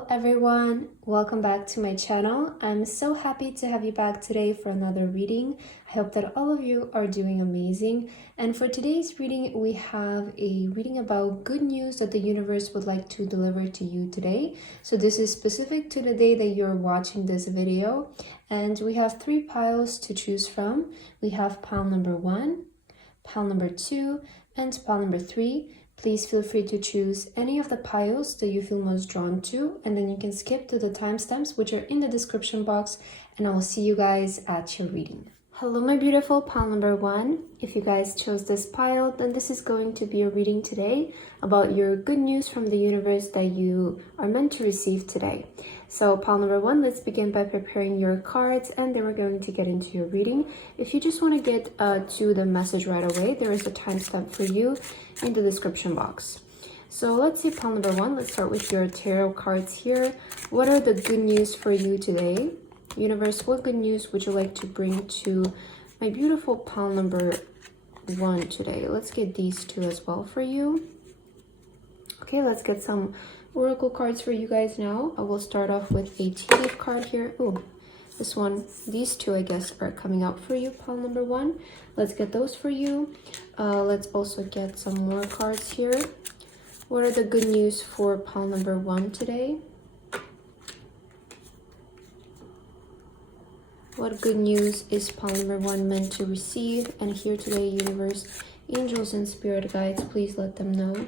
Hello everyone, welcome back to my channel. I'm so happy to have you back today for another reading. I hope that all of you are doing amazing. And for today's reading, we have a reading about good news that the universe would like to deliver to you today. So this is specific to the day that you're watching this video. And we have 3 piles to choose from. We have pile number 1, pile number 2, and pile number 3. Please feel free to choose any of the piles that you feel most drawn to, and then you can skip to the timestamps which are in the description box, and I will see you guys at your reading. Hello my beautiful pile number 1. If you guys chose this pile, then this is going to be a reading today about your good news from the universe that you are meant to receive today. So pile number 1, let's begin by preparing your cards, and then we're going to get into your reading. If you just want to get to the message right away, there is a timestamp for you in the description box. So let's see pile number 1. Let's start with your tarot cards here. What are the good news for you today? Universe, what good news would you like to bring to my beautiful pile number 1 today? Let's get these 2 as well for you. Okay, let's get some oracle cards for you guys now. I will start off with a tea leaf card here. Oh, this one, these 2 I guess are coming out for you, pile number 1. Let's get those for you. Let's also get some more cards here. What are the good news for pile number 1 today? What good news is pile number 1 meant to receive and hear today, universe? Angels and spirit guides, please let them know.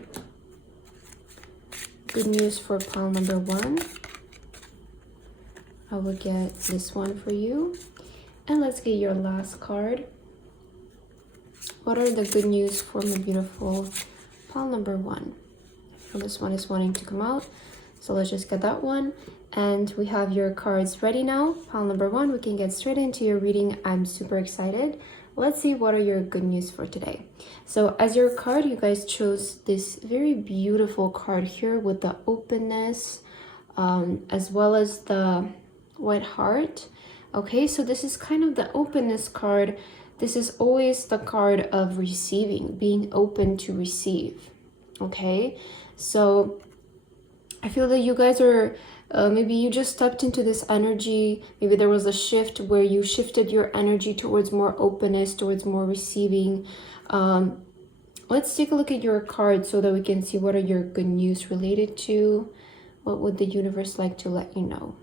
Good news for pile number 1. I will get this one for you. And let's get your last card. What are the good news for my beautiful pile number 1? So this one is wanting to come out. So let's just get that one. And we have your cards ready now. Pile number 1, we can get straight into your reading. I'm super excited. Let's see what are your good news for today. So as your card, you guys chose this very beautiful card here with the openness, as well as the white heart. Okay, so this is kind of the openness card. This is always the card of receiving, being open to receive. Okay, so I feel that you guys are maybe you just stepped into this energy. Maybe there was a shift where you shifted your energy towards more openness, towards more receiving. Let's take a look at your card so that we can see what are your good news related to. What would the universe like to let you know?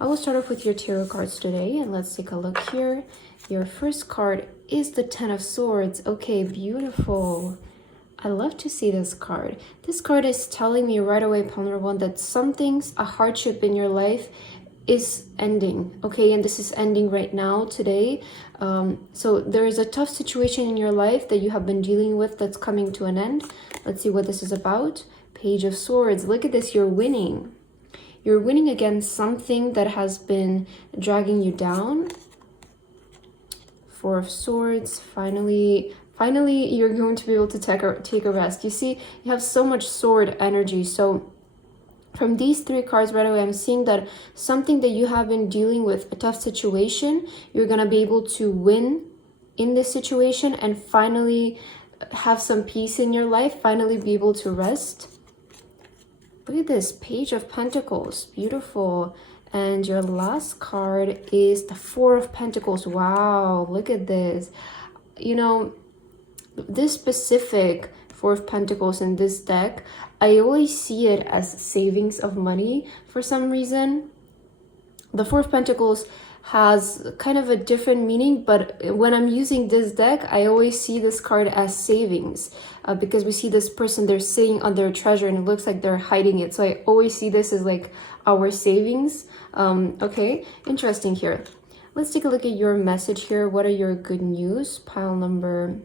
I will start off with your tarot cards today, and let's take a look here. Your first card is the 10 of Swords. Okay, beautiful. I love to see this card. This card is telling me right away, pile number 1, that something's a hardship in your life is ending. Okay, and this is ending right now, today. So there is a tough situation in your life that you have been dealing with that's coming to an end. Let's see what this is about. Page of Swords. Look at this. You're winning. You're winning against something that has been dragging you down. 4 of Swords. Finally, you're going to be able to take a rest. You see, you have so much sword energy. So from these 3 cards right away, I'm seeing that something that you have been dealing with, a tough situation, you're going to be able to win in this situation and finally have some peace in your life, finally be able to rest. Look at this, Page of Pentacles. Beautiful. And your last card is the 4 of Pentacles. Wow, look at this. You know, this specific 4 of Pentacles in this deck, I always see it as savings of money for some reason. The 4 of Pentacles has kind of a different meaning, but when I'm using this deck, I always see this card as savings because we see this person, they're sitting on their treasure and it looks like they're hiding it. So I always see this as like our savings. Okay, interesting here. Let's take a look at your message here. What are your good news? Pile number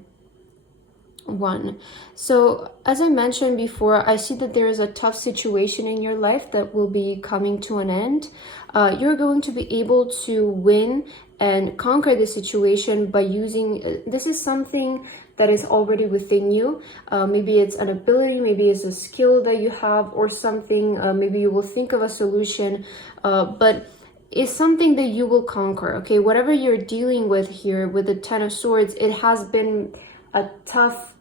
1. So as I mentioned before, I see that there is a tough situation in your life that will be coming to an end. You're going to be able to win and conquer the situation by using, this is something that is already within you. Maybe it's an ability, maybe it's a skill that you have or something. Maybe you will think of a solution, but it's something that you will conquer. Okay, whatever you're dealing with here with the 10 of Swords, it has been a tough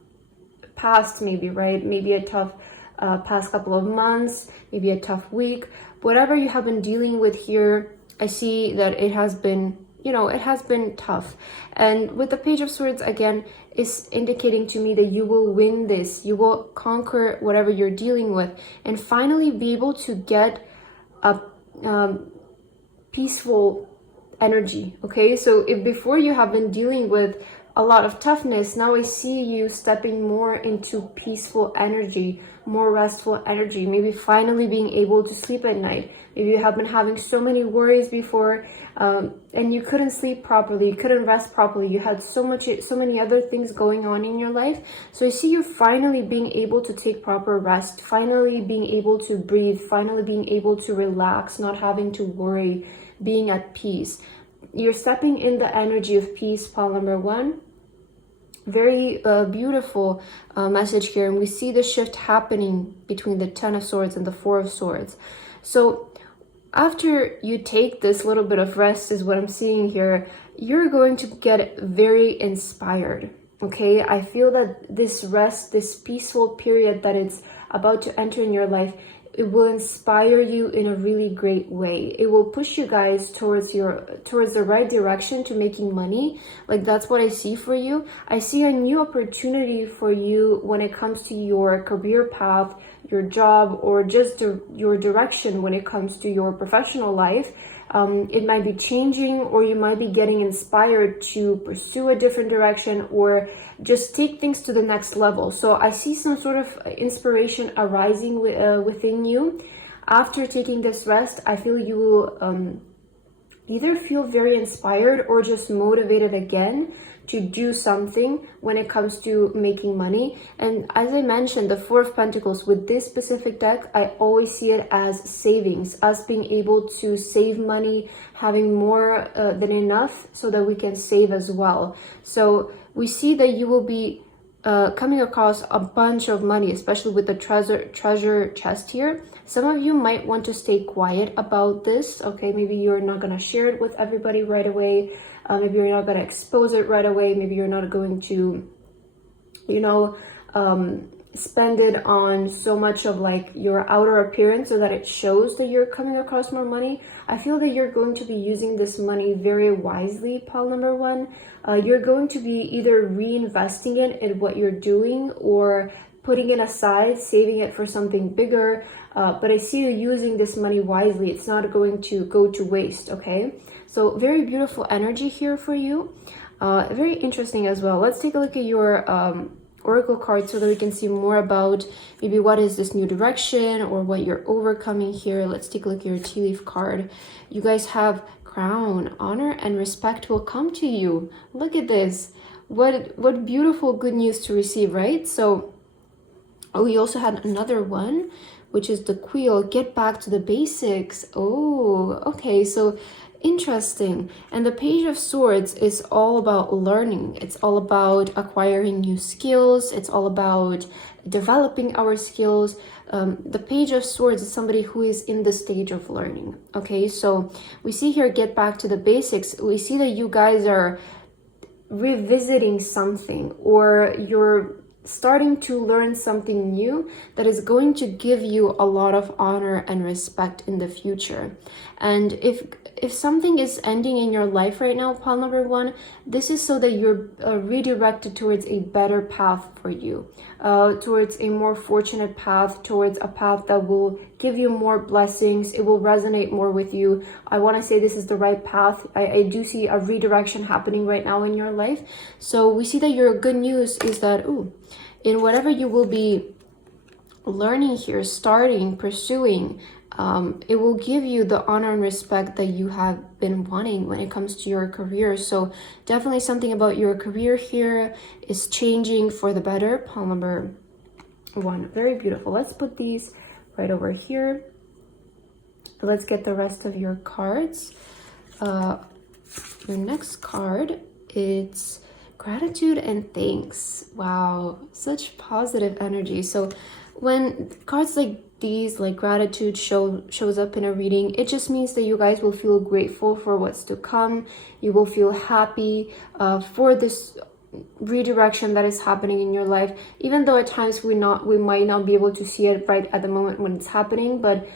past, maybe, right? Maybe a tough past couple of months, maybe a tough week, whatever you have been dealing with here, I see that it has been, you know, it has been tough. And with the Page of Swords, again, is indicating to me that you will win this. You will conquer whatever you're dealing with and finally be able to get a peaceful energy. Okay, so if before you have been dealing with a lot of toughness, now I see you stepping more into peaceful energy, more restful energy, maybe finally being able to sleep at night. Maybe you have been having so many worries before, and you couldn't sleep properly, you couldn't rest properly, you had so many other things going on in your life. So I see you finally being able to take proper rest, finally being able to breathe, finally being able to relax, not having to worry, being at peace. You're stepping in the energy of peace, pile number 1. Very beautiful message here, and we see the shift happening between the 10 of Swords and the 4 of Swords. So after you take this little bit of rest, is what I'm seeing here, you're going to get very inspired. Okay, I feel that this rest, this peaceful period that it's about to enter in your life, it will inspire you in a really great way. It will push you guys towards the right direction to making money. Like, that's what I see for you. I see a new opportunity for you when it comes to your career path, your job, or just your direction when it comes to your professional life. It might be changing, or you might be getting inspired to pursue a different direction or just take things to the next level. So I see some sort of inspiration arising within you. After taking this rest, I feel you will either feel very inspired or just motivated again to do something when it comes to making money. And as I mentioned, the 4 of Pentacles, with this specific deck, I always see it as savings, us being able to save money, having more than enough so that we can save as well. So we see that you will be coming across a bunch of money, especially with the treasure chest here. Some of you might want to stay quiet about this. Okay, maybe you're not going to share it with everybody right away. Maybe you're not going to expose it right away. Maybe you're not going to, you know, spend it on so much of like your outer appearance so that it shows that you're coming across more money. I feel that you're going to be using this money very wisely, pile number 1. You're going to be either reinvesting it in what you're doing or putting it aside, saving it for something bigger. But I see you using this money wisely. It's not going to go to waste, okay? So very beautiful energy here for you. Very interesting as well. Let's take a look at your oracle card so that we can see more about maybe what is this new direction or what you're overcoming here. Let's take a look at your tea leaf card. You guys have crown, honor and respect will come to you. Look at this. What beautiful good news to receive, right? So we also had another one, which is the Quill, get back to the basics. Oh, okay, so interesting. And the Page of Swords is all about learning. It's all about acquiring new skills. It's all about developing our skills. The Page of Swords is somebody who is in the stage of learning. Okay, so we see here, get back to the basics. We see that you guys are revisiting something, or you're starting to learn something new that is going to give you a lot of honor and respect in the future. And if something is ending in your life right now, pile number 1, this is so that you're redirected towards a better path for you, towards a more fortunate path, towards a path that will give you more blessings. It will resonate more with you. I want to say this is the right path. I do see a redirection happening right now in your life. So we see that your good news is that, in whatever you will be learning here, starting, pursuing, it will give you the honor and respect that you have been wanting when it comes to your career. So definitely something about your career here is changing for the better. Pile number 1, very beautiful. Let's put these right over here. Let's get the rest of your cards. Your next card, it's gratitude and thanks. Wow, such positive energy. So when cards like these, like gratitude, shows up in a reading, it just means that you guys will feel grateful for what's to come. You will feel happy for this redirection that is happening in your life, even though at times we might not be able to see it right at the moment when it's happening, but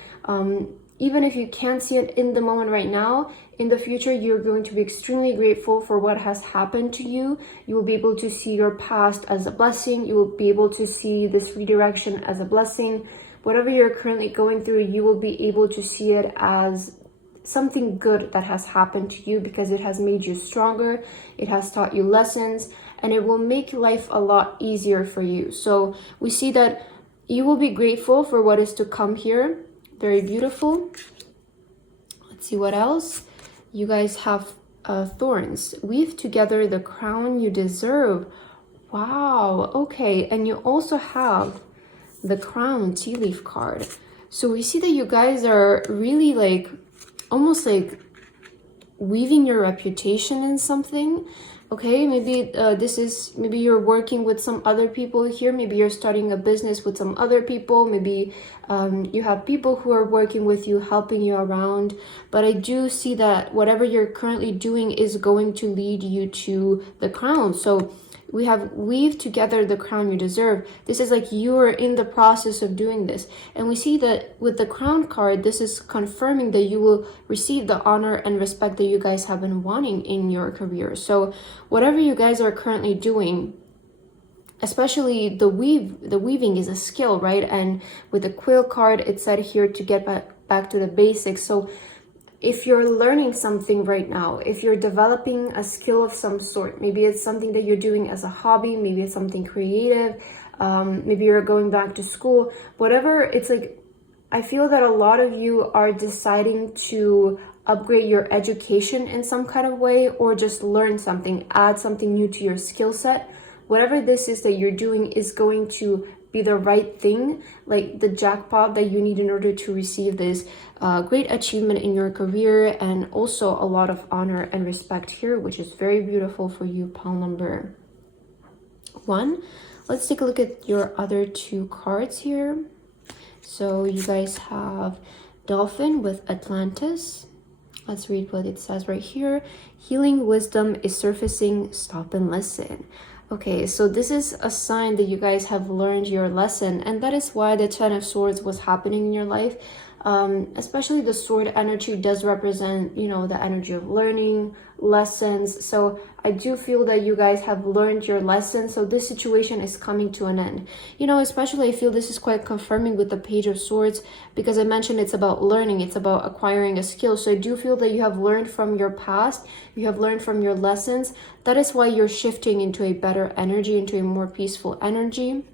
even if you can't see it in the moment right now, in the future you're going to be extremely grateful for what has happened to you. You will be able to see your past as a blessing. You will be able to see this redirection as a blessing. Whatever you're currently going through, you will be able to see it as something good that has happened to you, because it has made you stronger, it has taught you lessons, and it will make life a lot easier for you. So we see that you will be grateful for what is to come here. Very beautiful. Let's see what else. You guys have thorns. Weave together the crown you deserve. Wow. Okay. And you also have the crown tea leaf card. So we see that you guys are really like almost like weaving your reputation in something. Okay, maybe maybe you're working with some other people here. Maybe you're starting a business with some other people. Maybe you have people who are working with you, helping you around. But I do see that whatever you're currently doing is going to lead you to the crown. So we have weave together the crown you deserve. This is like you are in the process of doing this. And we see that with the crown card, this is confirming that you will receive the honor and respect that you guys have been wanting in your career. So whatever you guys are currently doing, especially the weaving is a skill, right? And with the quill card, it said here to get back to the basics. So if you're learning something right now, if you're developing a skill of some sort, maybe it's something that you're doing as a hobby, maybe it's something creative, maybe you're going back to school, whatever, it's like, I feel that a lot of you are deciding to upgrade your education in some kind of way, or just learn something, add something new to your skill set. Whatever this is that you're doing is going to be the right thing, like the jackpot that you need in order to receive this great achievement in your career, and also a lot of honor and respect here, which is very beautiful for you, pile number 1. Let's take a look at your other 2 cards here. So you guys have Dolphin with Atlantis. Let's read what it says right here. Healing wisdom is surfacing. Stop and listen. Okay, so this is a sign that you guys have learned your lesson, and that is why the 10 of Swords was happening in your life. Especially the sword energy does represent, you know, the energy of learning, lessons. So I do feel that you guys have learned your lesson. So this situation is coming to an end. You know, especially I feel this is quite confirming with the Page of Swords, because I mentioned it's about learning, it's about acquiring a skill. So I do feel that you have learned from your past, you have learned from your lessons. That is why you're shifting into a better energy, into a more peaceful energy.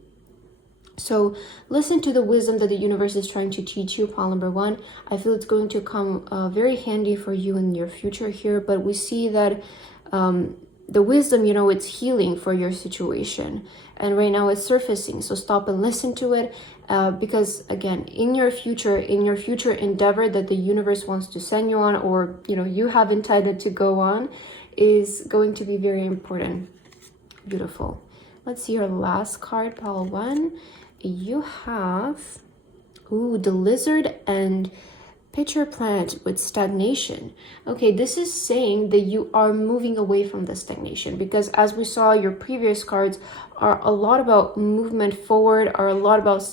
So listen to the wisdom that the universe is trying to teach you, pile number 1. I feel it's going to come very handy for you in your future here. But we see that the wisdom, you know, it's healing for your situation. And right now it's surfacing. So stop and listen to it. Because again, in your future endeavor that the universe wants to send you on, or, you know, you have intended to go on, is going to be very important. Beautiful. Let's see your last card, pile 1. You have the Lizard and Pitcher Planet with stagnation. Okay, this is saying that you are moving away from the stagnation, because as we saw, your previous cards are a lot about movement forward, are a lot about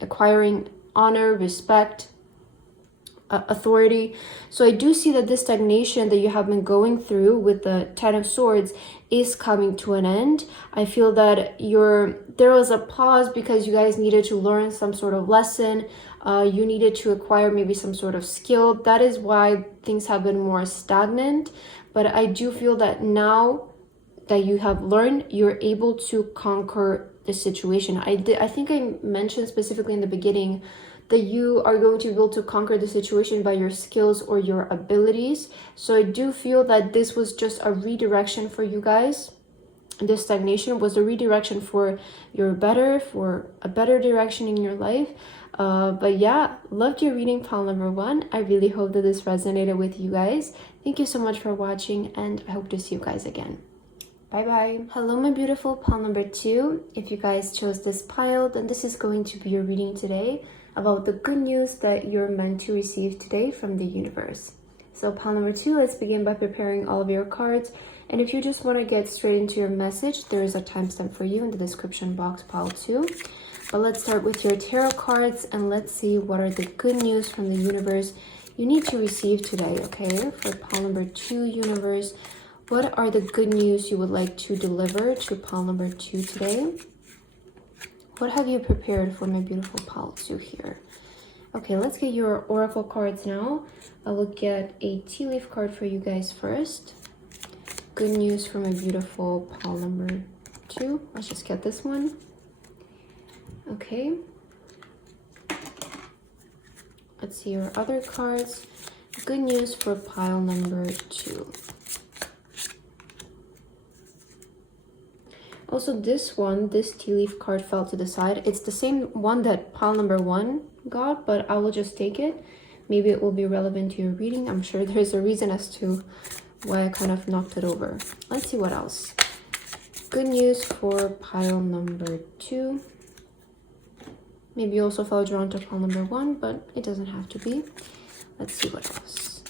acquiring honor, respect, authority. So I do see that this stagnation that you have been going through with the 10 of Swords is coming to an end. I feel that there was a pause because you guys needed to learn some sort of lesson. You needed to acquire maybe some sort of skill. That is why things have been more stagnant. But I do feel that now that you have learned, you're able to conquer the situation. I think I mentioned specifically in the beginning that you are going to be able to conquer the situation by your skills or your abilities. So I do feel that this was just a redirection for you guys. This stagnation was a redirection for a better direction in your life. But yeah, loved your reading, pile number 1. I really hope that this resonated with you guys. Thank you so much for watching, and I hope to see you guys again. Bye bye. Hello, my beautiful pile number 2. If you guys chose this pile, then this is going to be your reading today about the good news that you're meant to receive today from the universe. So pile number 2, let's begin by preparing all of your cards. And if you just want to get straight into your message, there is a timestamp for you in the description box, pile 2. But let's start with your tarot cards and let's see what are the good news from the universe you need to receive today, okay? For pile number 2, universe, what are the good news you would like to deliver to pile number 2 today? What have you prepared for my beautiful pile 2 here? Okay, let's get your oracle cards now. I will get a tea leaf card for you guys first. Good news for my beautiful pile number 2. Let's just get this one. Okay. Let's see your other cards. Good news for pile number 2. Also, this tea leaf card fell to the side. It's the same one that pile number 1 got, but I will just take it. Maybe it will be relevant to your reading. I'm sure there's a reason as to why I kind of knocked it over. Let's see what else. Good news for pile number 2. Maybe you also felt drawn to pile number 1, but it doesn't have to be. Let's see what else.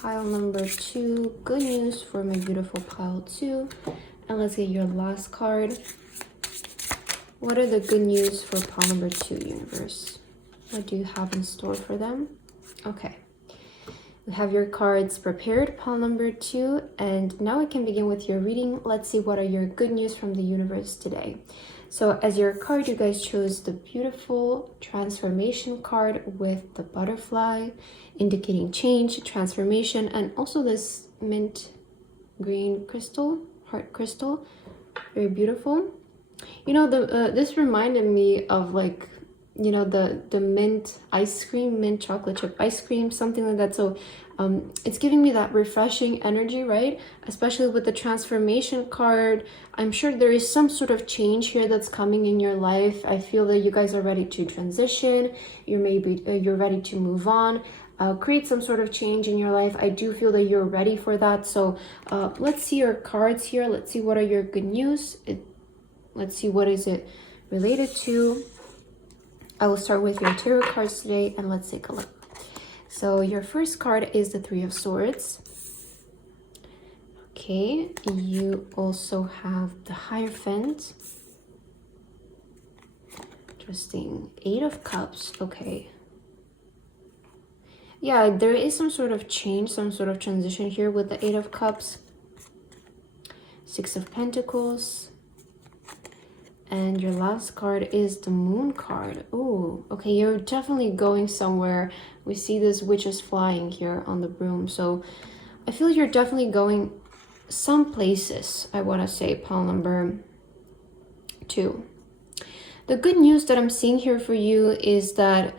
Pile number 2. Good news for my beautiful pile 2. And let's get your last card. What are the good news for pile number 2, universe? What do you have in store for them? Okay. We have your cards prepared, pile number 2. And now we can begin with your reading. Let's see what are your good news from the universe today. So as your card, you guys chose the beautiful transformation card with the butterfly, indicating change, transformation, and also this mint green crystal. Heart crystal, very beautiful. You know, this reminded me of, like, you know, the mint ice cream, mint chocolate chip ice cream, something like that. So it's giving me that refreshing energy, right? Especially with the transformation card. I'm sure there is some sort of change here that's coming in your life. I feel that you guys are ready to transition. You're ready to move on. Create some sort of change in your life. I do feel that you're ready for that. So let's see your cards here. Let's see what are your good news. Let's see what is it related to. I will start with your tarot cards today and let's take a look. So your first card is the 3 of Swords. Okay, you also have the Hierophant. Interesting. 8 of Cups. Okay. Yeah, there is some sort of change, some sort of transition here with the 8 of Cups. 6 of Pentacles. And your last card is the Moon card. Oh, okay, you're definitely going somewhere. We see this witches flying here on the broom. So I feel you're definitely going some places, I want to say, pile number 2. The good news that I'm seeing here for you is that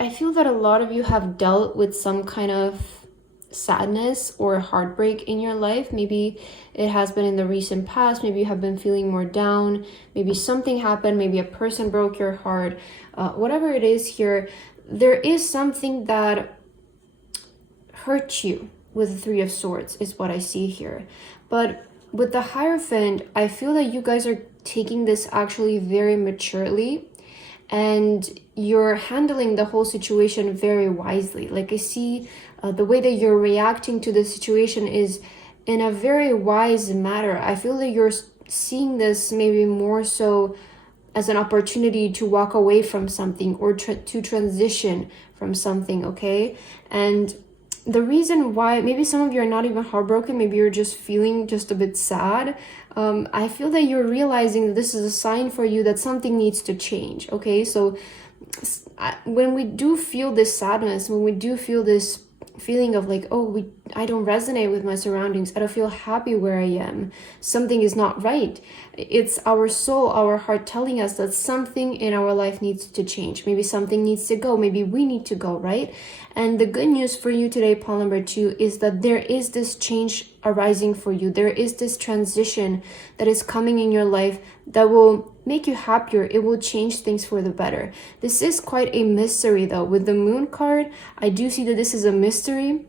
I feel that a lot of you have dealt with some kind of sadness or heartbreak in your life. Maybe it has been in the recent past. Maybe you have been feeling more down. Maybe something happened. Maybe a person broke your heart. Whatever it is here, there is something that hurt you with the 3 of Swords is what I see here. But with the Hierophant, I feel that you guys are taking this actually very maturely. And you're handling the whole situation very wisely. Like I see the way that you're reacting to the situation is in a very wise manner. I feel that you're seeing this maybe more so as an opportunity to walk away from something or to transition from something, okay? And the reason why, maybe some of you are not even heartbroken, maybe you're just feeling just a bit sad. I feel that you're realizing that this is a sign for you that something needs to change, okay? So when we do feel this sadness, when we do feel this feeling of like, oh, I don't resonate with my surroundings, I don't feel happy where I am, something is not right. It's our soul, our heart telling us that something in our life needs to change. Maybe something needs to go, maybe we need to go, right? And the good news for you today, pile number 2, is that there is this change arising for you. There is this transition that is coming in your life that will make you happier. It will change things for the better. This is quite a mystery though. With the Moon card, I do see that this is a mystery.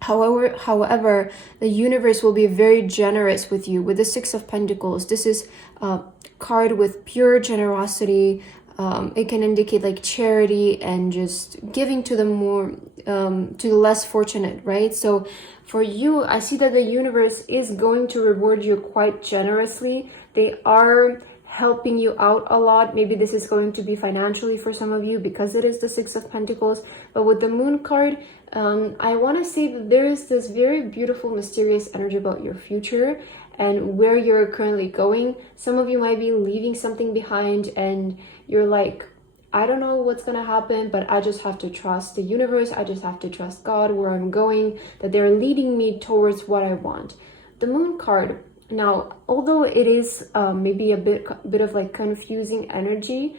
However, the universe will be very generous with you. With the 6 of Pentacles, this is a card with pure generosity. It can indicate like charity and just giving to the more to the less fortunate, right? So for you, I see that the universe is going to reward you quite generously. They are helping you out a lot. Maybe this is going to be financially for some of you because it is the Six of Pentacles. But with the Moon card, I want to say that there is this very beautiful, mysterious energy about your future and where you're currently going. Some of you might be leaving something behind and you're like, I don't know what's gonna happen, but I just have to trust the universe. I just have to trust God where I'm going, that they're leading me towards what I want. The Moon card, now, although it is maybe a bit of like confusing energy,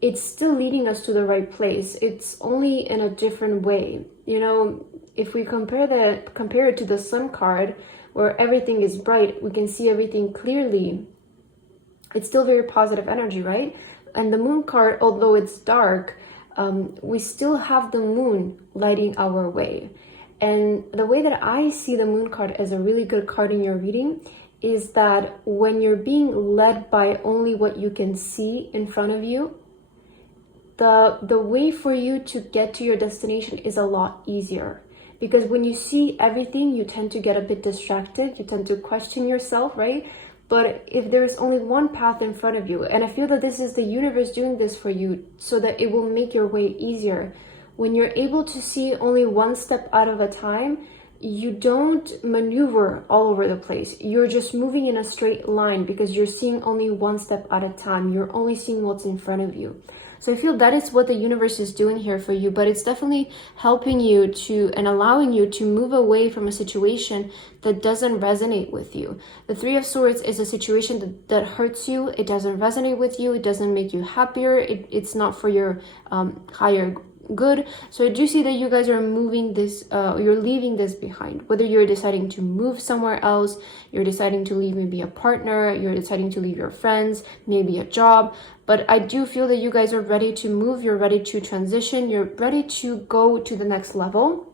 it's still leading us to the right place. It's only in a different way. You know, if we compare it to the Sun card, where everything is bright, we can see everything clearly. It's still very positive energy, right? And the Moon card, although it's dark, we still have the moon lighting our way. And the way that I see the Moon card as a really good card in your reading is that when you're being led by only what you can see in front of you, the way for you to get to your destination is a lot easier. Because when you see everything, you tend to get a bit distracted. You tend to question yourself, right? But if there's only one path in front of you, and I feel that this is the universe doing this for you so that it will make your way easier. When you're able to see only one step out of a time, you don't maneuver all over the place. You're just moving in a straight line because you're seeing only one step at a time. You're only seeing what's in front of you. So I feel that is what the universe is doing here for you, but it's definitely helping you to and allowing you to move away from a situation that doesn't resonate with you. The Three of Swords is a situation that hurts you. It doesn't resonate with you. It doesn't make you happier. It's not for your higher good. So I do see that you guys are moving this, you're leaving this behind. Whether you're deciding to move somewhere else, you're deciding to leave maybe a partner, you're deciding to leave your friends, maybe a job. But I do feel that you guys are ready to move, you're ready to transition, you're ready to go to the next level.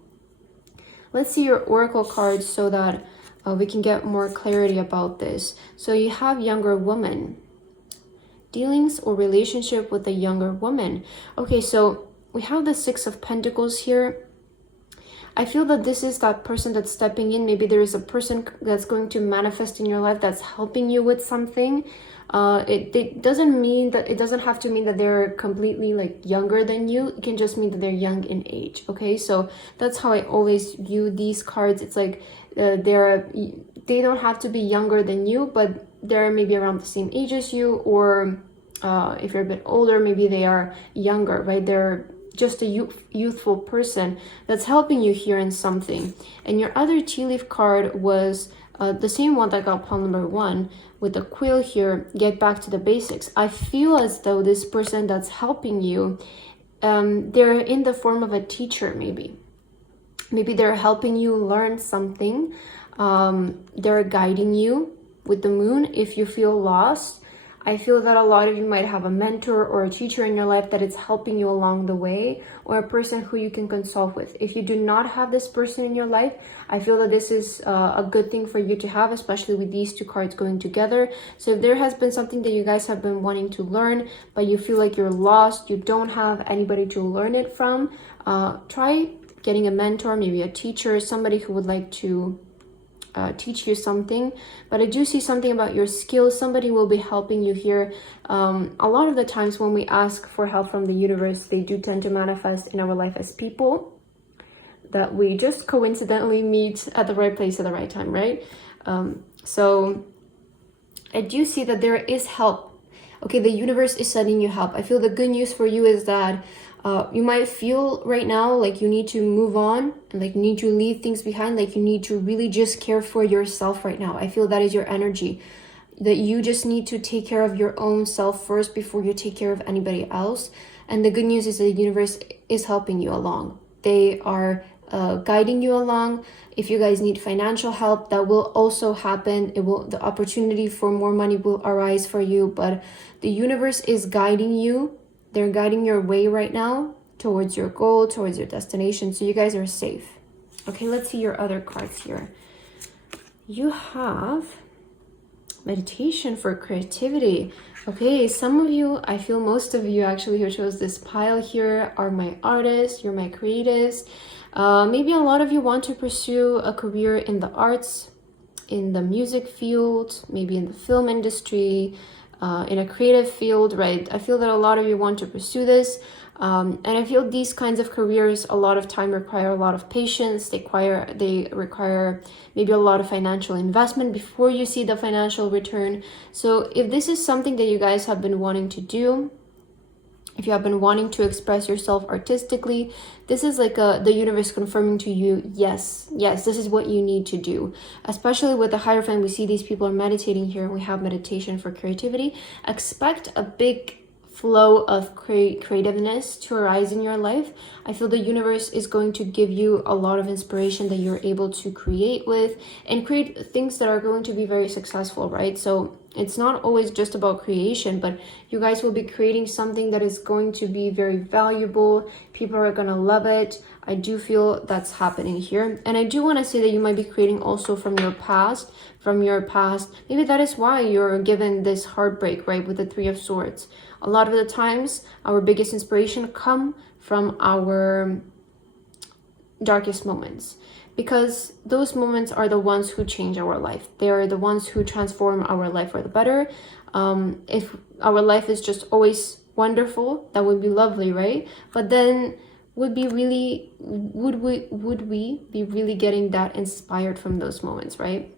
Let's see your oracle cards so that we can get more clarity about this. So you have younger woman, dealings or relationship with a younger woman. Okay, so we have the Six of Pentacles here. I feel that this is that person that's stepping in. Maybe there is a person that's going to manifest in your life that's helping you with something. It doesn't have to mean that they're completely like younger than you. It can just mean that they're young in age. Okay, so that's how I always view these cards. It's like they don't have to be younger than you, but they're maybe around the same age as you, or if you're a bit older, maybe they are younger, right? They're just a youthful person that's helping you here in something. And your other tea leaf card was the same one that got pile number 1 with the quill here, get back to the basics. I feel as though this person that's helping you, they're in the form of a teacher. Maybe they're helping you learn something. They're guiding you with the moon. If you feel lost, I feel that a lot of you might have a mentor or a teacher in your life that is helping you along the way, or a person who you can consult with. If you do not have this person in your life, I feel that this is a good thing for you to have, especially with these two cards going together. So if there has been something that you guys have been wanting to learn, but you feel like you're lost, you don't have anybody to learn it from, try getting a mentor, maybe a teacher, somebody who would like to teach you something. But I do see something about your skills. Somebody will be helping you here. A lot of the times when we ask for help from the universe, they do tend to manifest in our life as people that we just coincidentally meet at the right place at the right time, right? So I do see that there is help. Okay, the universe is sending you help. I feel the good news for you is that you might feel right now like you need to move on and like need to leave things behind, like you need to really just care for yourself right now. I feel that is your energy, that you just need to take care of your own self first before you take care of anybody else. And the good news is that the universe is helping you along. They are guiding you along. If you guys need financial help, that will also happen. The opportunity for more money will arise for you, but the universe is guiding you. They're guiding your way right now towards your goal, towards your destination. So you guys are safe. Okay, let's see your other cards here. You have Meditation for creativity. Okay, some of you, I feel most of you actually who chose this pile here are my artists, you're my creatives. Maybe a lot of you want to pursue a career in the arts, in the music field, maybe in the film industry, in a creative field, right? I feel that a lot of you want to pursue this. And I feel these kinds of careers a lot of time require a lot of patience. They require maybe a lot of financial investment before you see the financial return. So if this is something that you guys have been wanting to do, if you have been wanting to express yourself artistically, this is like the universe confirming to you, yes, this is what you need to do. Especially with the Hierophant, we see these people are meditating here. We have meditation for creativity. Expect a big flow of creativeness to arise in your life. I feel the universe is going to give you a lot of inspiration that you're able to create with and create things that are going to be very successful, right? So it's not always just about creation, but you guys will be creating something that is going to be very valuable. People are going to love it. I do feel that's happening here. And I do want to say that you might be creating also from your past. Maybe that is why you're given this heartbreak, right? With the Three of Swords. A lot of the times, our biggest inspiration come from our darkest moments, because those moments are the ones who change our life. They are the ones who transform our life for the better. If our life is just always wonderful, that would be lovely, right? But then would we be really getting that inspired from those moments, right?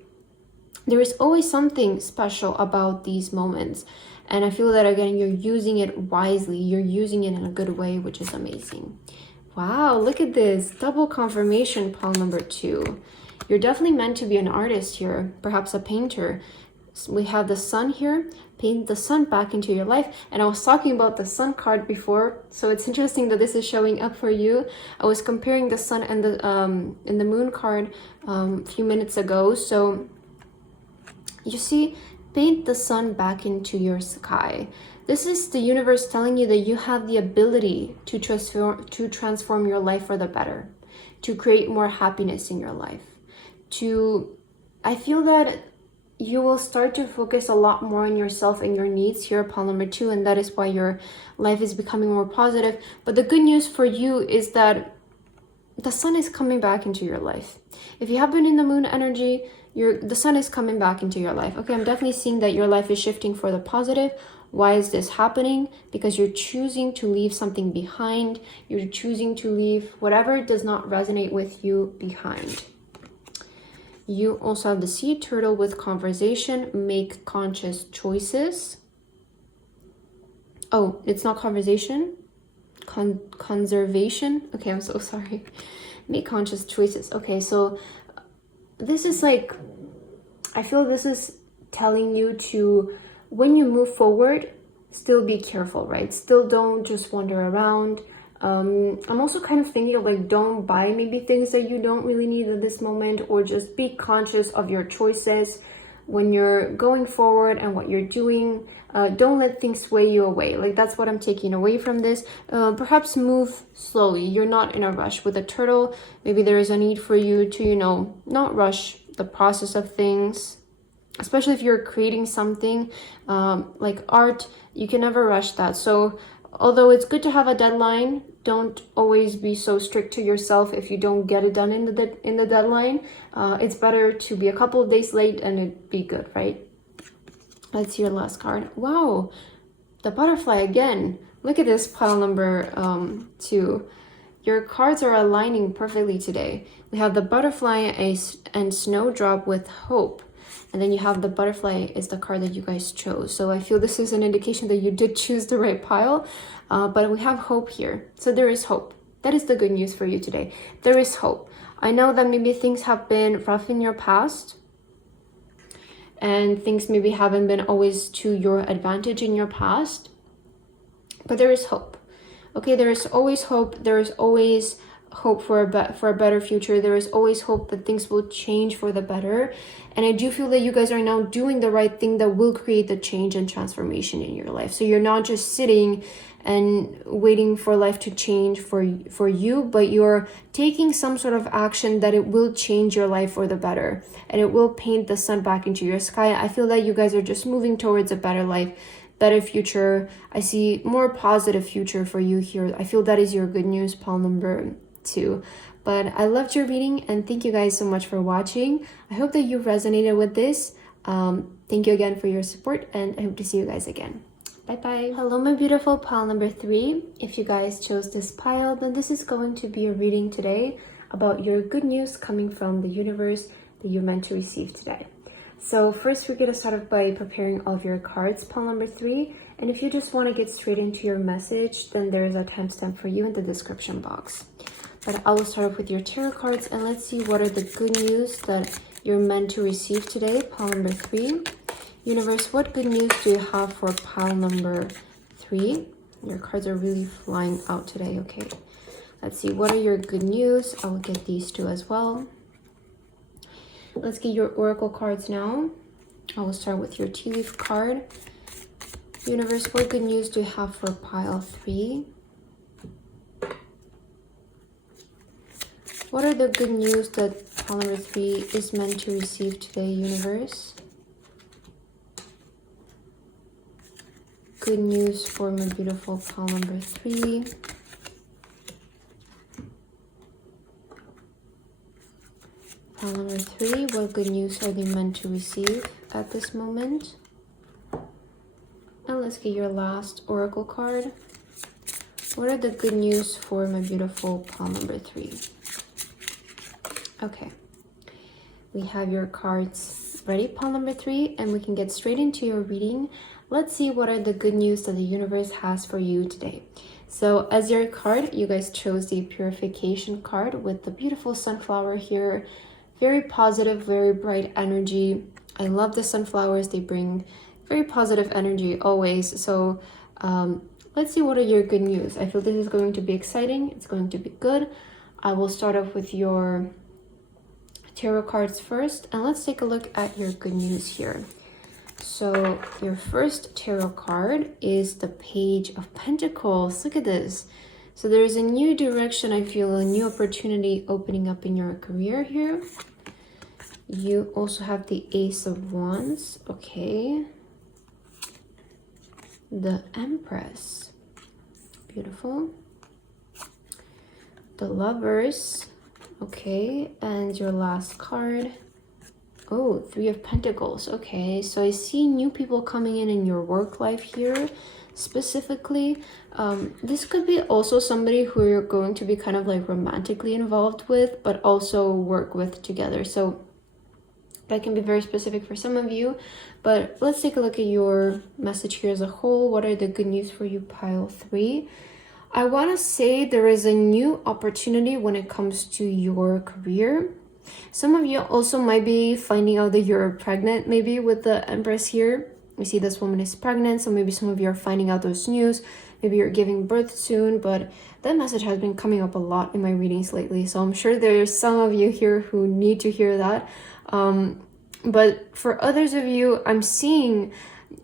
There is always something special about these moments. And I feel that, again, you're using it wisely. You're using it in a good way, which is amazing. Wow, look at this. Double confirmation, pile number 2. You're definitely meant to be an artist here, perhaps a painter. So we have the sun here. Paint the sun back into your life. And I was talking about the sun card before, so it's interesting that this is showing up for you. I was comparing the sun and the moon card a few minutes ago. So you see, paint the sun back into your sky. This is the universe telling you that you have the ability to transform your life for the better, to create more happiness in your life. I feel that you will start to focus a lot more on yourself and your needs here, pile number 2, and that is why your life is becoming more positive. But the good news for you is that the sun is coming back into your life. If you have been in the moon energy, the sun is coming back into your life. Okay, I'm definitely seeing that your life is shifting for the positive. Why is this happening? Because you're choosing to leave something behind. You're choosing to leave whatever does not resonate with you behind. You also have the sea turtle with conversation. Make conscious choices. Oh, it's not conversation. Conservation. Okay, I'm so sorry. Make conscious choices. Okay, so this is like, I feel this is telling you to, when you move forward, still be careful, right? Still don't just wander around. I'm also kind of thinking of like, don't buy maybe things that you don't really need at this moment, or just be conscious of your choices when you're going forward and what you're doing. Don't let things sway you away. Like, that's what I'm taking away from this. Perhaps move slowly. You're not in a rush. With a turtle, maybe there is a need for you to, not rush the process of things. Especially if you're creating something like art, you can never rush that. So although it's good to have a deadline, don't always be so strict to yourself if you don't get it done in the deadline. It's better to be a couple of days late and it'd be good, right? Let's see your last card. Wow, the butterfly again. Look at this, pile number 2. Your cards are aligning perfectly today. We have the butterfly and snowdrop with hope. And then you have the butterfly is the card that you guys chose. So I feel this is an indication that you did choose the right pile. But we have hope here. So there is hope. That is the good news for you today. There is hope. I know that maybe things have been rough in your past. And things maybe haven't been always to your advantage in your past. But there is hope. Okay, there is always hope. There is always hope for a better future. There is always hope that things will change for the better. And I do feel that you guys are now doing the right thing that will create the change and transformation in your life. So you're not just sitting and waiting for life to change for you, but you're taking some sort of action that it will change your life for the better, and it will paint the sun back into your sky. I feel that you guys are just moving towards a better life, better future. I see more positive future for you here. I feel that is your good news, pile number 2. But I loved your reading, and thank you guys so much for watching. I hope that you resonated with this. Thank you again for your support, and I hope to see you guys again. Bye bye. Hello, my beautiful pile number 3. If you guys chose this pile, then this is going to be a reading today about your good news coming from the universe that you're meant to receive today. So first, we're going to start off by preparing all of your cards, pile number 3. And if you just want to get straight into your message, then there's a timestamp for you in the description box. But I will start off with your tarot cards, and let's see what are the good news that you're meant to receive today, pile number 3. Universe, what good news do you have for pile number 3? Your cards are really flying out today. Okay, let's see, what are your good news? I will get these two as well. Let's get your oracle cards now. I will start with your tea leaf card. Universe, what good news do you have for pile 3? What are the good news that pile number 3 is meant to receive today, universe? Good news for my beautiful pile number 3. Pile number 3, what good news are they meant to receive at this moment? And let's get your last oracle card. What are the good news for my beautiful pile number 3? Okay, we have your cards ready, pile number 3, and we can get straight into your reading. Let's see what are the good news that the universe has for you today. So as your card, you guys chose the purification card with the beautiful sunflower here. Very positive, very bright energy. I love the sunflowers. They bring very positive energy always. So let's see what are your good news. I feel this is going to be exciting. It's going to be good. I will start off with your tarot cards first, and let's take a look at your good news here. So your first tarot card is the Page of Pentacles. Look at this. So there's a new direction. I feel a new opportunity opening up in your career here. You also have the Ace of Wands. Okay. The Empress. Beautiful. The Lovers. Okay, and your last card. Oh, Three of Pentacles. Okay, so I see new people coming in your work life here specifically. This could be also somebody who you're going to be kind of like romantically involved with, but also work with together. So that can be very specific for some of you. But let's take a look at your message here as a whole. What are the good news for you, pile 3? I want to say there is a new opportunity when it comes to your career. Some of you also might be finding out that you're pregnant, maybe with the Empress here. We see this woman is pregnant, so maybe some of you are finding out those news. Maybe you're giving birth soon, but that message has been coming up a lot in my readings lately. So I'm sure there's some of you here who need to hear that. But for others of you, I'm seeing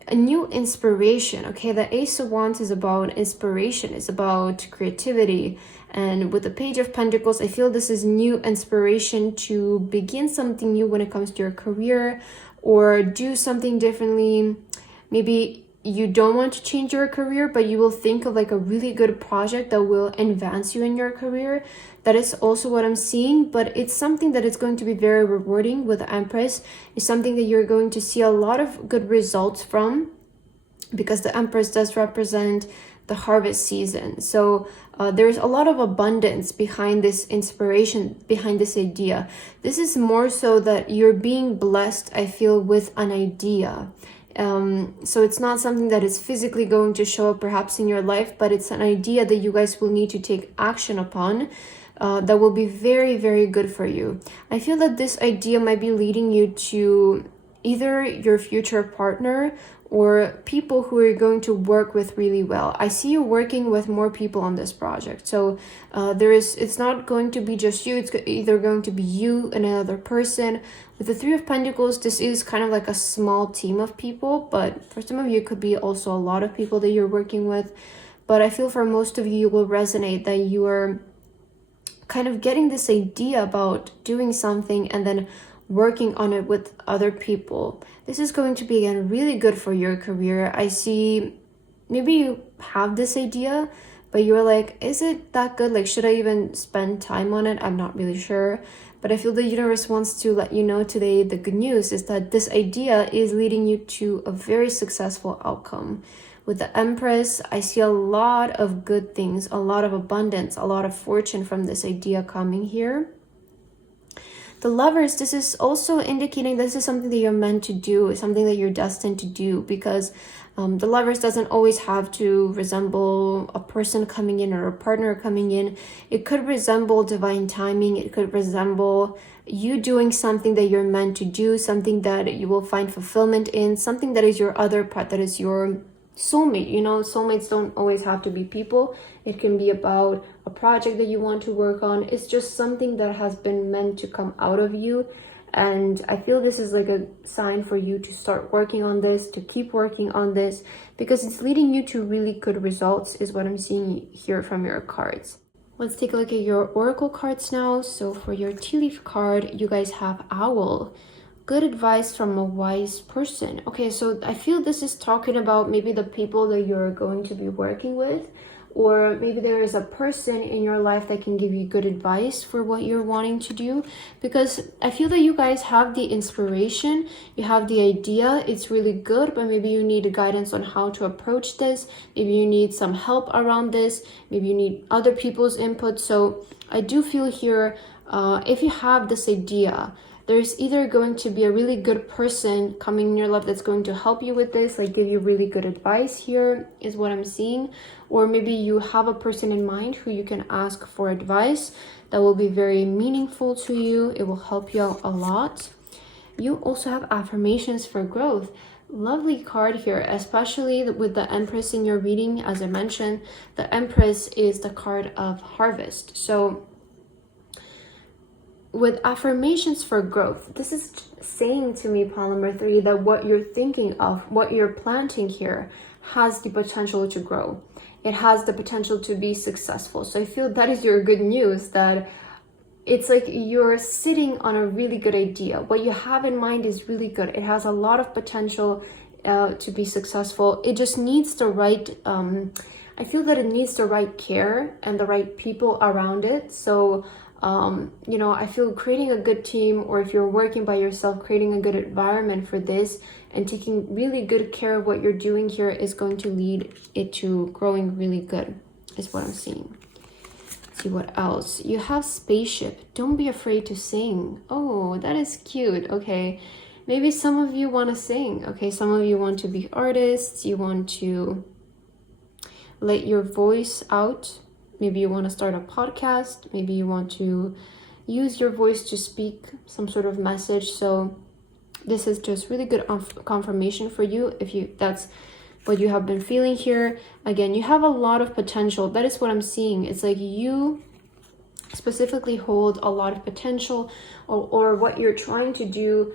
a new inspiration. Okay, the Ace of Wands is about inspiration, it's about creativity, and with the Page of Pentacles, I feel this is new inspiration to begin something new when it comes to your career or do something differently. Maybe you don't want to change your career, but you will think of like a really good project that will advance you in your career. That is also what I'm seeing, but it's something that is going to be very rewarding with the Empress. It's something that you're going to see a lot of good results from, because the Empress does represent the harvest season. So there's a lot of abundance behind this inspiration, behind this idea. This is more so that you're being blessed, I feel, with an idea. So it's not something that is physically going to show up perhaps in your life, but it's an idea that you guys will need to take action upon. That will be very, very good for you. I feel that this idea might be leading you to either your future partner or people who are going to work with really well. I see you working with more people on this project. So it's not going to be just you. It's either going to be you and another person. With the Three of Pentacles, this is kind of like a small team of people, but for some of you, it could be also a lot of people that you're working with. but I feel for most of you, you will resonate that you are kind of getting this idea about doing something and then working on it with other people. This is going to be, again, really good for your career. I see maybe you have this idea, but you're like, is it that good? Like, should I even spend time on it? I'm not really sure. But I feel the universe wants to let you know today, the good news is that this idea is leading you to a very successful outcome. With the Empress, I see a lot of good things, a lot of abundance, a lot of fortune from this idea coming here. The Lovers, this is also indicating this is something that you're meant to do, something that you're destined to do, because the Lovers doesn't always have to resemble a person coming in or a partner coming in. It could resemble divine timing. It could resemble you doing something that you're meant to do, something that you will find fulfillment in, something that is your other part, that is your soulmate. You know, soulmates don't always have to be people. It can be about a project that you want to work on. It's just something that has been meant to come out of you. And I feel this is like a sign for you to start working on this, to keep working on this, because it's leading you to really good results is what I'm seeing here from your cards. Let's take a look at your oracle cards now. So for your tea leaf card, you guys have Owl. Good advice from a wise person. Okay, so I feel this is talking about maybe the people that you're going to be working with, or maybe there is a person in your life that can give you good advice for what you're wanting to do, because I feel that you guys have the inspiration, you have the idea, it's really good, but maybe you need guidance on how to approach this. Maybe you need some help around this. Maybe you need other people's input. So I do feel here, if you have this idea, there's either going to be a really good person coming in your life that's going to help you with this, like give you really good advice here is what I'm seeing. Or maybe you have a person in mind who you can ask for advice that will be very meaningful to you. It will help you out a lot. You also have affirmations for growth. Lovely card here, especially with the Empress in your reading. As I mentioned, the Empress is the card of harvest. So with affirmations for growth, this is saying to me, pile number 3, that what you're thinking of, what you're planting here has the potential to grow. It has the potential to be successful. So I feel that is your good news, that it's like you're sitting on a really good idea. What you have in mind is really good. It has a lot of potential to be successful. It just needs the right, I feel that it needs the right care and the right people around it. So you know, I feel creating a good team, or if you're working by yourself, creating a good environment for this and taking really good care of what you're doing here is going to lead it to growing really good, is what I'm seeing. Let's see what else. You have Spaceship. Don't be afraid to sing. Oh, that is cute. Okay, maybe some of you want to sing. Okay, some of you want to be artists. You want to let your voice out. Maybe you want to start a podcast. Maybe you want to use your voice to speak some sort of message. So this is just really good confirmation for you if that's what you have been feeling here. Again, you have a lot of potential. That is what I'm seeing. It's like you specifically hold a lot of potential, or what you're trying to do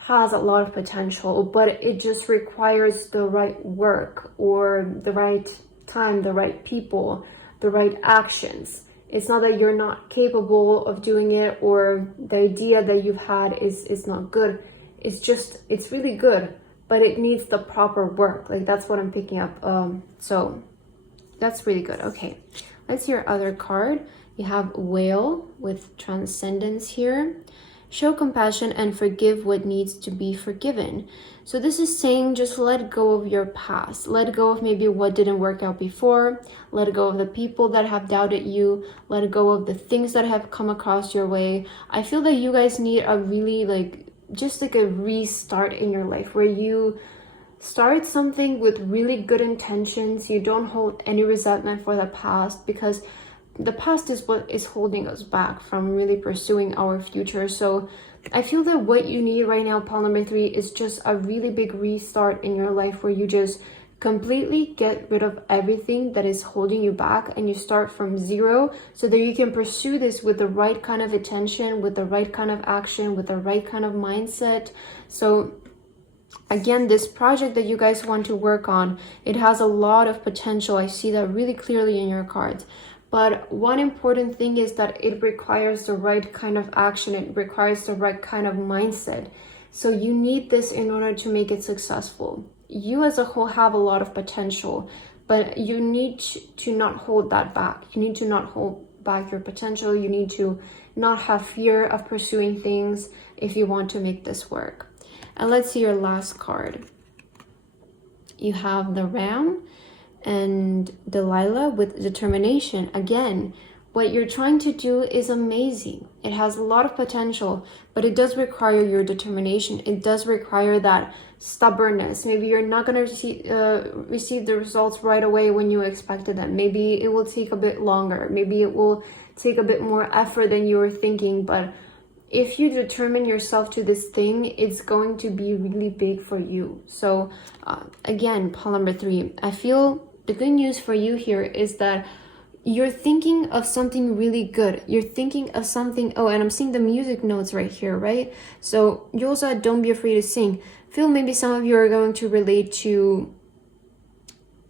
has a lot of potential, but it just requires the right work, or the right time, the right people, the right actions. It's not that you're not capable of doing it, or the idea that you've had is not good. It's just, it's really good, but it needs the proper work. Like, that's what I'm picking up. So that's really good. Okay, let's see your other card. You have Whale with Transcendence here. Show compassion and forgive what needs to be forgiven. So this is saying just let go of your past. Let go of maybe what didn't work out before. Let go of the people that have doubted you. Let go of the things that have come across your way. I feel that you guys need a really just like a restart in your life, where you start something with really good intentions. You don't hold any resentment for the past, because the past is what is holding us back from really pursuing our future. So I feel that what you need right now, pile number 3, is just a really big restart in your life, where you just completely get rid of everything that is holding you back, and you start from zero, so that you can pursue this with the right kind of attention, with the right kind of action, with the right kind of mindset. So Again, this project that you guys want to work on, it has a lot of potential. I see that really clearly in your cards. But one important thing is that it requires the right kind of action. It requires the right kind of mindset. So you need this in order to make it successful. You as a whole have a lot of potential, but you need to not hold that back. You need to not hold back your potential. You need to not have fear of pursuing things if you want to make this work. And let's see your last card. You have the Ram and Delilah with determination. Again, what you're trying to do is amazing. It has a lot of potential, but it does require your determination. It does require that stubbornness. Maybe you're not going to receive the results right away when you expected them. Maybe it will take a bit longer. Maybe it will take a bit more effort than you were thinking, but if you determine yourself to this thing, it's going to be really big for you. So again, pile number 3, I feel the good news for you here is that you're thinking of something really good. You're thinking of something, oh, and I'm seeing the music notes right here, right? So you also don't be afraid to sing. Feel maybe some of you are going to relate to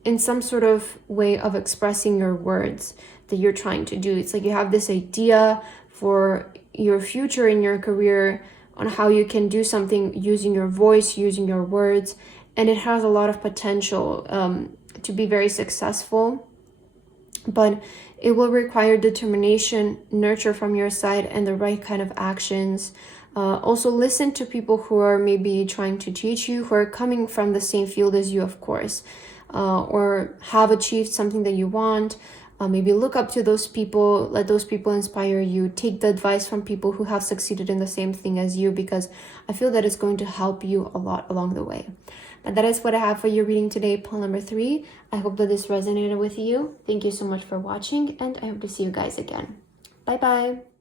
in some sort of way of expressing your words that you're trying to do. It's like you have this idea for your future in your career on how you can do something using your voice, using your words, and it has a lot of potential to be very successful, but it will require determination, nurture from your side, and the right kind of actions. Also listen to people who are maybe trying to teach you, who are coming from the same field as you, of course, or have achieved something that you want. Maybe look up to those people, let those people inspire you, take the advice from people who have succeeded in the same thing as you, because I feel that it's going to help you a lot along the way. And that is what I have for your reading today, pile number 3. I hope that this resonated with you. Thank you so much for watching, and I hope to see you guys again. Bye bye.